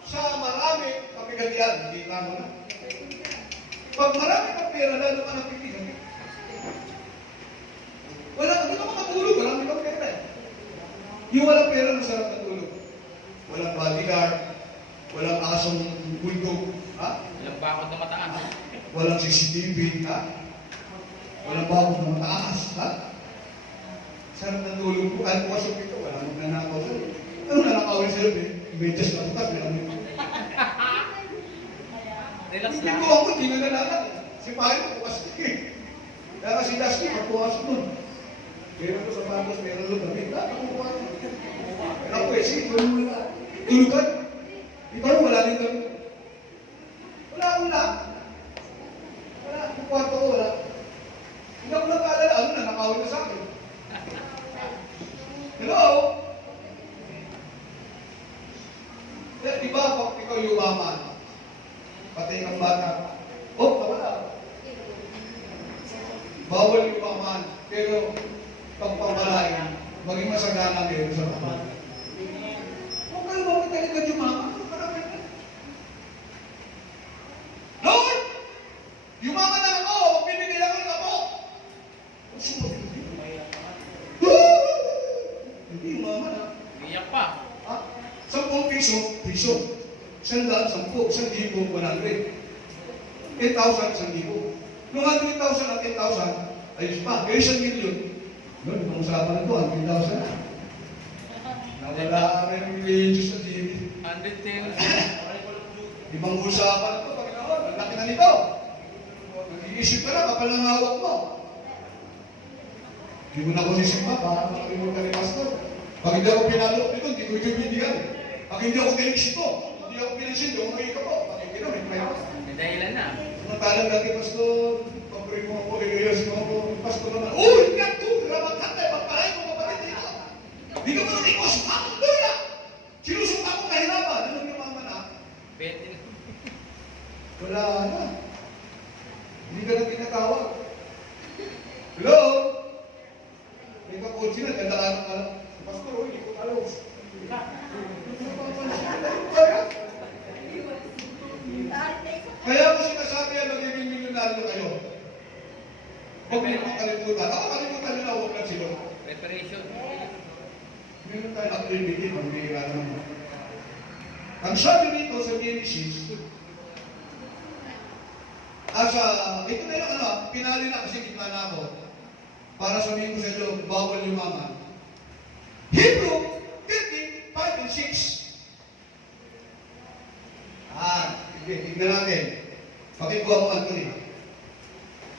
sa marami kapigatian. Hindi mo na. Pag marami kang pera, lalo ka napipigan. Hindi ka makatulog, marami kang pera eh. Yung walang pera, masarap na tulog. Walang bodyguard, walang asong bulldog, ha? Walang bakod na mataas. Walang CCTV, ha? Walang bakod na mataas, ha? Sarap na tulog ko, kahit puwasok ito, walang magnanakaw sa'yo. Ano nanakaw sa'yo, eh? Medyas na bukas, meron mo. Relax Hindi lang. ko ako, hindi na nalalag. Si Mario, bukas eh. Kaya kasi Dusty, magpuwasok nun. Meron ko sa Pangos, meron doon kami. Lahat ako puwasok. Pero ako eh, sige, tulog mo na. Tulugan. Ikaw, wala din kami. Wala akong lahat. Wala, yung kwarto ko, wala. Hindi ako nagkaalala, ano na, nakawin na sa akin. Hello? Di ba, pag ikaw yumaman, patay kang bata, wala. Bawal yumaman, pero pagpapalain, maging masagana meron sa kapal. Huwag kayo makita ka yumaman, Lord! Yumaman na ako! Magbibigay ako ng ako! Hindi yumaman ha. Iyak pa. 10 piso. 100, 10, 1,000, 100. 10,000, 1,000. Nung 100,000 at 10,000, ayos pa. Kaya 1 million. Yun, kung usapan ito, 100,000 na. Nawala ang religious sa TV. 110. Ibang usapan ito, Panginoon. Ang laki na nito. Nag-iisip ka na, kapal ng hawak mo. Hindi mo na ako sisimba, baka makalimutan ni Pastor. Pag hindi ako pinalo nito, hindi ko ito bindigan. Pag hindi ako pinagsito, hindi ako pinagsin, hindi ako may ikaw. Pag hindi na, may ako. May dahilan na. Samantalang dati, Pastor, pag-pray mo ako, ilayas mo ako, Pastor naman, uy, gato, ramakatay, magparay mo kapatid dito. Hindi ka mo nang ikos, hallelujah! Sinusumpa ko kahirapan, anong yumaman na? Pwede na. Wala na. Hindi ka na tinatawag. Hello? May kakotsi na, gandaan ka lang. Pastor, uy, hindi ko talos. Kaya ko sinasabi yan, magiging milyonaryo kayo. Huwag niyo naman kalimutan. Ako kalimutan nyo na, huwag na sila. Preparation. Meron tayong activity, pambihira naman. Ang sabi nito sa Genesis, ito na yung pinali na kasi gitna na ako. Para sabihin ko sa inyo, bawal yumaman. Hebrew 13, 5 and 6. Tignan natin. Pakikuha mo, Anthony.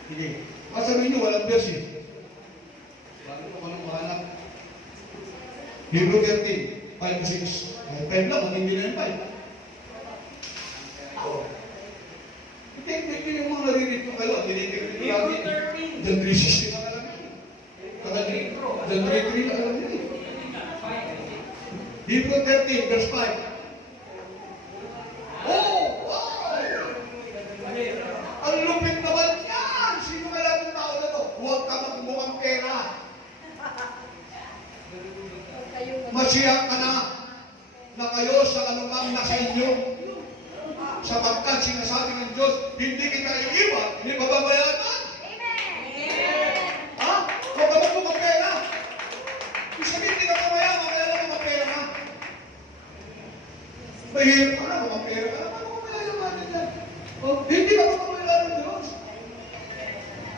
Sige. Masabihin nyo, walang verse eh. Bakit mo anong mahanap? Hebrew 13, 5 and 6. Kahit 5 lang, hindi na yung 5. Hindi yung mga narinig ko kayo. Tinitignan nyo lagi. Diyan 360 na alam nyo. Diyan 3.3 na alam nyo. Hebrew 13, verse 5. Wow! Ang lupit naman yan! Sino kaya itong tao na to? Huwag ka magmukhang pera. Masiyak ka na kayo sa anumang nasa inyo. Sapagkat sinasabi ng Diyos, hindi kita iiwan, hindi bababayaan ka. Ha? Huwag ka magpapapera. Ibig sabihin, hindi ka mamayama, kaya lang magpapera ka. Mahirap ka na, magpapera ka na. Paano mamayama yan? Hindi ka mamayama ng Diyos.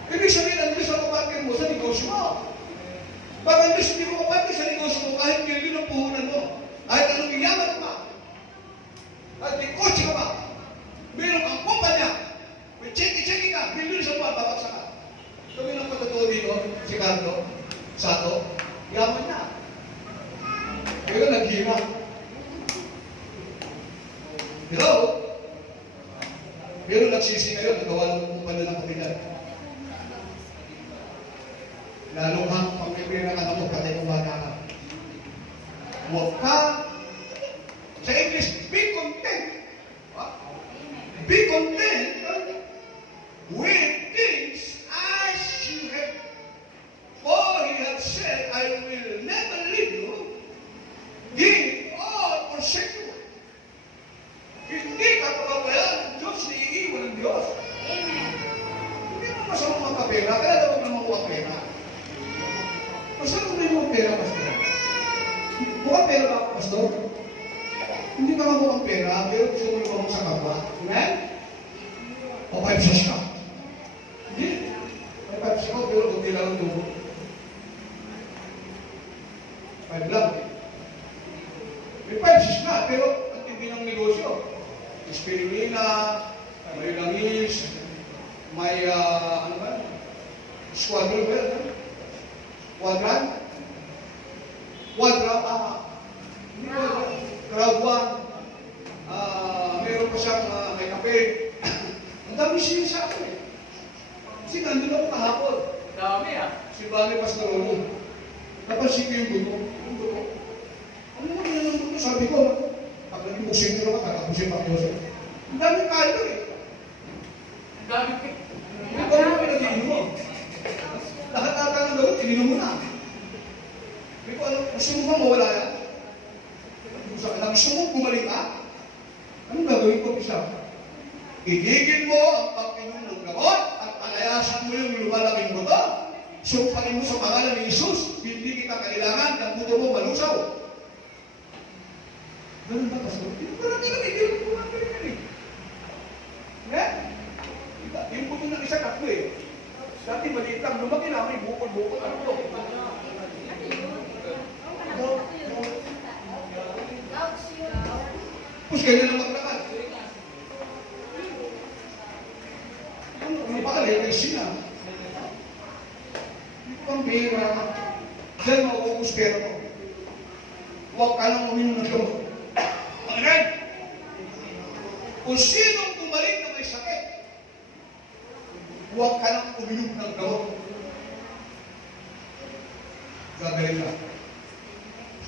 Ibig sabihin, ang Diyos ang kapatid mo sa negosyo mo. Baka ang Diyos hindi mo kapatid sa negosyo mo kahit million ang puhunan mo. Kahit anong iyaman ka pa. Kahit may kotse ka pa. Meron kang kumpanya. May check-check ka. Million sa buwan, babaksa ka. Kami lang patotoo dito, si Carlo, Sato, yaman na. Pero naghirap. Hello? Pero nagsisi ngayon, nagawa lang kung paano ng kapital. Lalo kang pagkipira ka na mo, patay kung bata ka. Huwag ka, sa English, be content. Be content with things as you have. For he has said, I will never leave you, give or forsake you. Hindi ka papabayaan ng Diyos, iiwan ng Diyos. Hindi mo masamang magkapera, kaya dapat naman kuha pera. Masama mo yung pera, Pastor? Mukhang pera ba, Pastor? Hindi ka mamukhang pera, pero gusto mo lumamang sa kapwa. Amen? O 5 pesos ka? Hindi. May 5 pesos ka, pero kunti lang ang tubo. 5 lang. May 5 pesos ka, pero ang tindi ng negosyo. Spirulina, may langis, may, ano ba? Squadron ba yan? Quadran? Quadra, hindi quadra. Crowd 1. Meron pa siyang may kape. Ang dami siya sa akin eh. Kasi nandun ako kahapon. Dami Si Bani Pastorolo. Napansin ko yung buto. Yung buto. Ano naman yan ang buto? Sabi ko, pag naging buksing nyo naman, kakapusin pa ko. Ang dami kayo eh. Ang dami. Hindi ko naman pinag-iinom mo. Lahat ata ng gawin, ininom mo na. Hindi ko alam, gusto mo ba mawala yan? Gusto mo bumalik ka? Anong gagawin ko, Bishop? Igigil mo ang pag-inom ng gamot at palayasan mo yung lumalaking buto. Sumpain mo sa pangalan ni Jesus, hindi kita kailangan ng buto mo malusaw. Ganun ba, Pastor? Hindi ko lang hindi ko lang eh. Eh? Yung buto ng isa katlo eh. Dati maliit lang, lumaki na may bukod-bukod. Ano to? Tapos ganyan ang maglakad. Ano pa ka, legacy na. Hindi ko ang pera. Diyan mauubos pera mo. Huwag ka lang uminom ng gamot. Amen? Kung sinong bumalik na may sakit, huwag ka lang uminom ng gamot. Gagaling ka.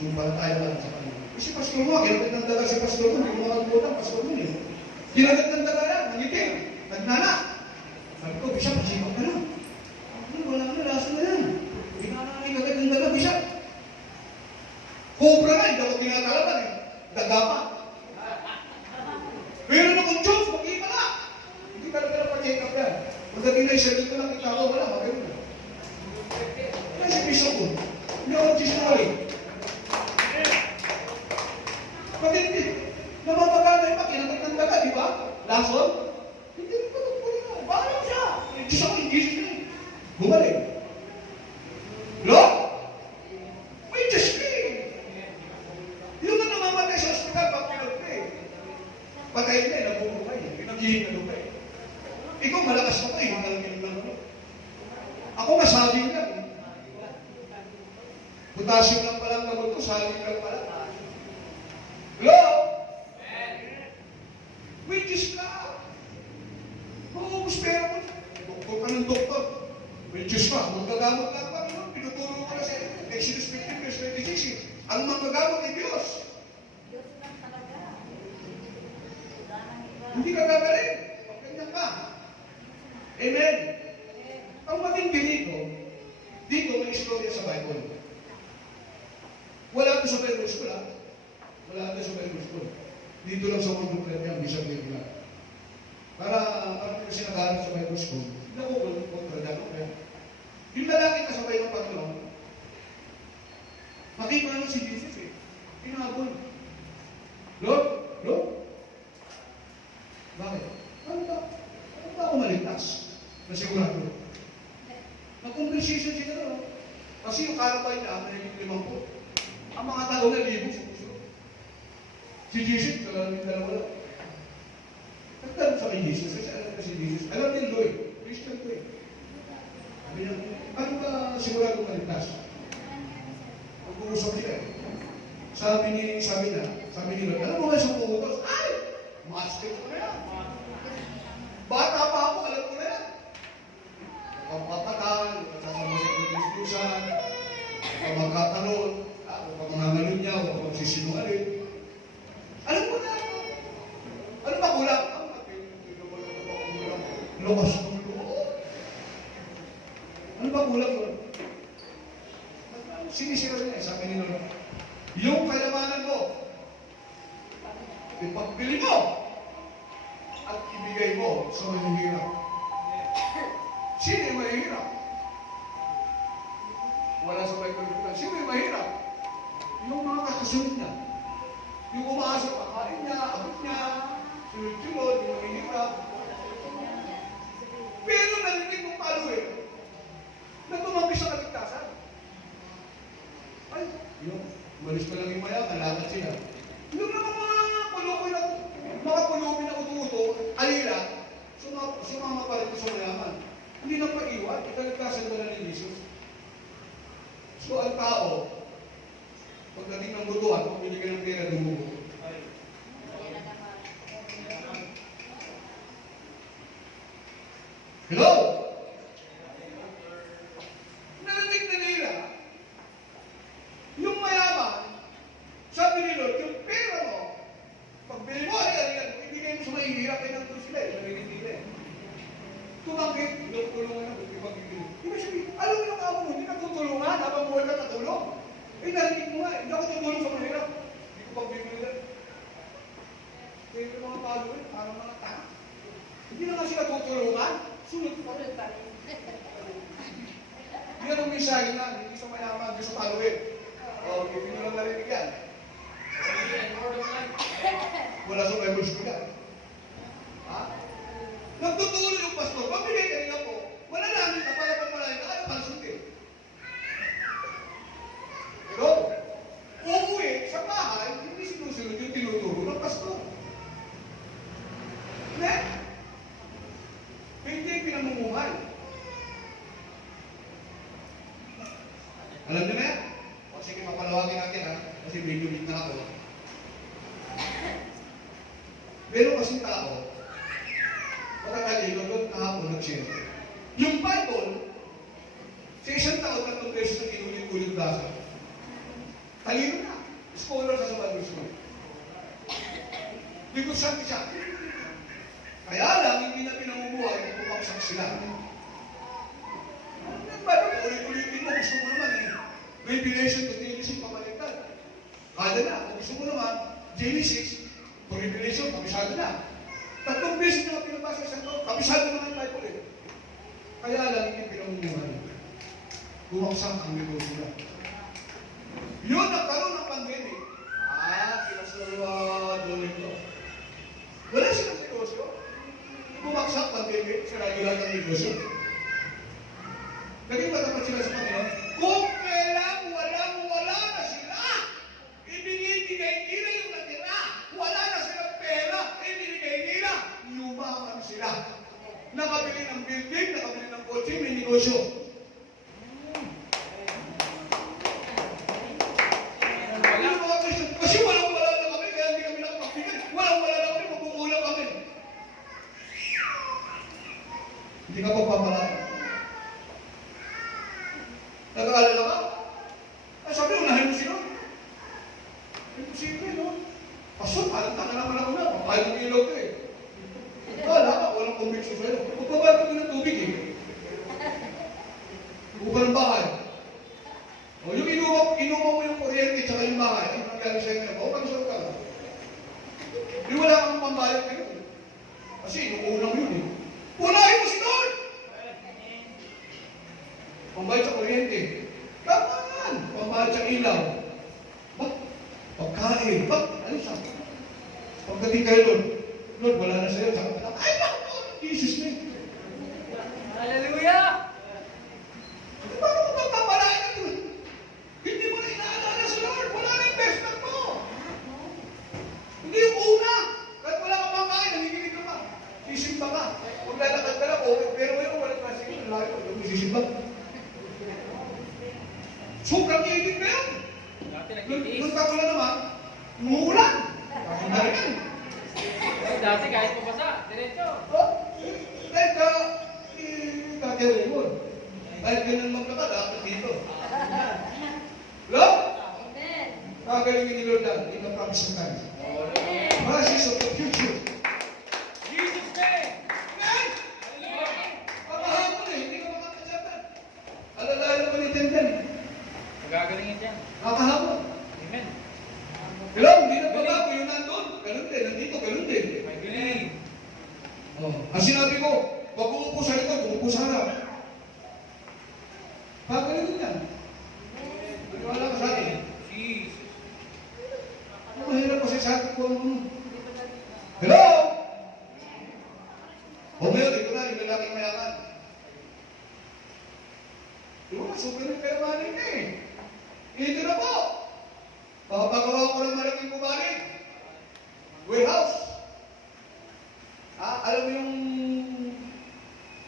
Sumpantay lang sa kanila. Si Pastor mo, ginagat ng daga si Pastor mo, hindi mo makagbutan, Pastor mo niya. Ginagat ng daga yan, nangiting, nagnana. Sabi ko, Bishop, masipag ka na. Wala ka na, laso na yan. Ginagat ng daga, Bishop. Cobra na, hindi ako tinatalaban eh. Daga pa. Pero kung Diyos, mag-iba ka. Hindi ka na pa-check up yan. Pagdating na isa dito lang, kita ko, wala, magayon na. Kaya si Bishop ko, hindi ako nagsisinungaling. Hindi. Namamagana yung makinagat ng daga, di ba? Lason? Hindi rin ko nagpuli na. Bakit siya? Diyos ako yung Diyos niya. Bumalik. Lord? May Diyos ka eh. Yung na namamatay sa ospital, pag pinag-pray. Patay na eh, nabubuhay eh. Pinag-ihin na lumay. Ikaw malakas ako eh, hindi lang ako. Ako nga saging lang eh. Potassium lang palang gamot ko, saging lang pala. Hello? Which is ka? Maubos pera mo. Doktor ka ng doktor. Which is ka? Magkagamot lang pa. Pinuturo ko na sa Exodus 15 verse 26. Ang magkagamot ay Diyos. Hindi ka gagaling. Pagkanyan ka. Amen. Ang matindi dito may istorya sa Bible. Wala doon sa Bible School, ha? Wala doon sa Bible School. Dito lang sa Mundo Club yan, Bishop Biblia. Para kasi nag-aaral sa Bible School, hindi ako kontra dyan. Yung lalaki kasabay ng Panginoon, makita naman si Jesus eh. Pinabol. Lord? Lord? Bakit? Ano ba ako maligtas? Nasigurado. Nag-conversation sila doon. Kasi yung karapay niya, may 50. Ang mga tao na libo, sumusunod. Si Jesus, dalawa lang. Nagtanong sa kay Jesus, kasi alam ka si Jesus. Alam din Lloyd, Christian ko eh. Sabi niya, ano ba sigurado maligtas? Mag-uusap sila eh. Sabi ni Lord, alam mo nga sa pumuntos? Ay! Master ko na yan. Bata pa ako, alam ko na yan. Kapapatan, kasama sa Kristusan, magkatalon, pagmamahalin niya, o pagsisinungaling. Alam ko na. Ano ba kulang? Lukas ng loob. Ano ba kulang doon? Sinisira niya, sabi ni Lord, yung kayamanan mo, ipagbili mo, at ibigay mo sa mahihirap. Sino yung mahihirap? Wala sa Bible. Sino yung mahirap? Yung mga kakasunod niya. Yung umaasa pa, kain niya, abot niya, sunod-sunod, yung mahihirap. Pero narinig mong paluin na tumampi sa kaligtasan. Ay, yun. Umalis pa lang yung mayaman, lakad sila. Yung mga pulubi na ututo, alila, sumama pa rin sa mayaman. Hindi na pag-iwan, ikaligtasan ba na ni Jesus? So, ang tao, pagdating ng butuan, kung binigyan ng pera, dumugo. Hello? Narinig na nila, yung mayaman, sabi ni Lord, yung pera mo, pagbili mo, ibigay mo sa mahihirap, ay nandun sila, narinig nila. Tumangkit, tulungan na, hindi magbibili. Ibig sabihin, alam mo yung amo mo, hindi ka tutulungan, habang buhay ka katulong. Eh, narinig mo nga, hindi ako tutulong sa mahirap. Hindi ko pagbibili na. Kaya yung mga followers, parang mga tanga. Hindi na nga sila tutulungan, sunod pa rin. Hindi na mensahe na, hindi sa mayaman, hindi sa followers. O, hindi nyo lang narinig yan. Wala sa Bible School yan. Ha? Nagtutulong yung pastor, pabigay kanina po, wala namin na para pagmalayan ka, ano kalsuntin? Pero, uuwi sa bahay, hindi sinusunod yung tinuturo ng pastor. Ne? Hindi pinamumuhay. Alam niyo na yan? O sige, papalawagin natin ha, kasi medyo big na ako. Pero kasi tao, pagkakalilo doon kahapon nag-share. Yung Bible, sa isang taon, 3 beses na kinulit-ulit basa. Talino na. Scholar sa Bible School. Likod siya. Kaya lang, hindi na pinamumuhay kung pumaksak sila. Bible, ulit-ulitin mo, gusto mo naman eh. Revelation to Genesis, pabaliktad. Kada na, kung gusto mo naman, Genesis to Revelation, kabisado na. 3 beses na pinabasa sa ito, kabisado naman yung Bible eh. Kaya lang, hindi pinamumuhay. Bumaksak ang negosyo na. Yun, nagkaroon ng pandemic. Sinasalwado nito. Wala silang negosyo. Bumaksak pandemic, sinagilan ng negosyo. Naging matapat sila sa Panginoon. Kung kailang wala na sila, ibinibigay nila yung natira. Wala na silang pera, ibinibigay nila, yumaman sila. Nakabili ng building, nakabili ng kotse, may negosyo. Kasi walang-wala na kami, kaya hindi kami nakapagpigil. Walang-wala na kami, mabukulang kami. Hindi ka pagpapalala. Nag-aalala ka? Sabi, unahin mo sila. Imposible, no? Pasok, parang taka naman ako na. Ayaw ng ilaw ko eh. Wala ka, walang conviction sa'yo. Magbabayad ko ng tubig eh. Buka ng bahay. O yung inuman mo yung kuryente tsaka yung bahay. Pambayad sa kuryente. Tama yan. Pambayad sa ilaw. Bak? Pagkain. Bak? Ano siya? Pagdating kayo doon, Lord, wala na sa'yo. Saka ka, ay, naku, Jesus name. Hallelujah! Paano mo magpapalain ito? Hindi mo na inaalala sa Lord. Wala na investment mo. Hindi yung una. Kahit wala kang makain, nangiginig ka pa. Sisimba ka. Kung lalakad ka lang, okay. Pero ngayon, wala ka sige. Layo, yung sisimba. Sobrang iigit na yan. Dati nagtitiis. Nung ka pala naman, umuulan. Bakit na rin yan? Dati kahit pabasa, diretso. Kahit ka, kakere mo. Kahit ganun magkaka, dapat dito. Lord? Kagalingin ni Lord lang, in the promise of time. Promises of the future. Jesus name! Amen! Papahapon eh, hindi ka makakasyapan. Alalayan ko ni Tenden. Magagalingin dyan. Kakahapon. Amen. Hello, hindi na babago yung nandun. Ganun din, nandito, ganun din. Magaling. Ang sinabi ko, wag umupo sa likod, umupo sa harap. Pagaling yan. Wala ka sa akin. Jesus. Mahirap kasi sa akin ko. Hello? O ngayon, ito na, yung lalaking mayaman. Di ba, super yung kayamanin ka eh. Ito na po. Papagawa ko ng malaking kumarin. Warehouse. Alam mo yung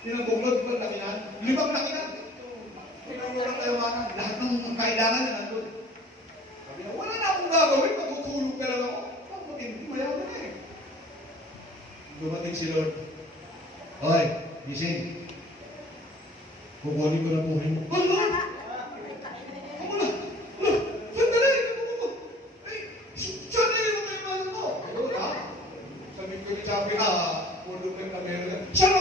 pinagbuglod ko, lakinan? 5 lakinan. Pinagbuglod kayamanan. Lahat ng kailangan na nandun. Sabi na, wala na akong gagawin. Matutulog ka lang ako. Matindi, mayaman na eh. Dumating si Lord. Hoy, gising. Kukunin ko na buhay mo. Oh, Lord! Ako na! Sandali! Ay, sandali mo kayo man ko! Ayun ha? Sabi ko ni Chabi, puro ka na meron. Siya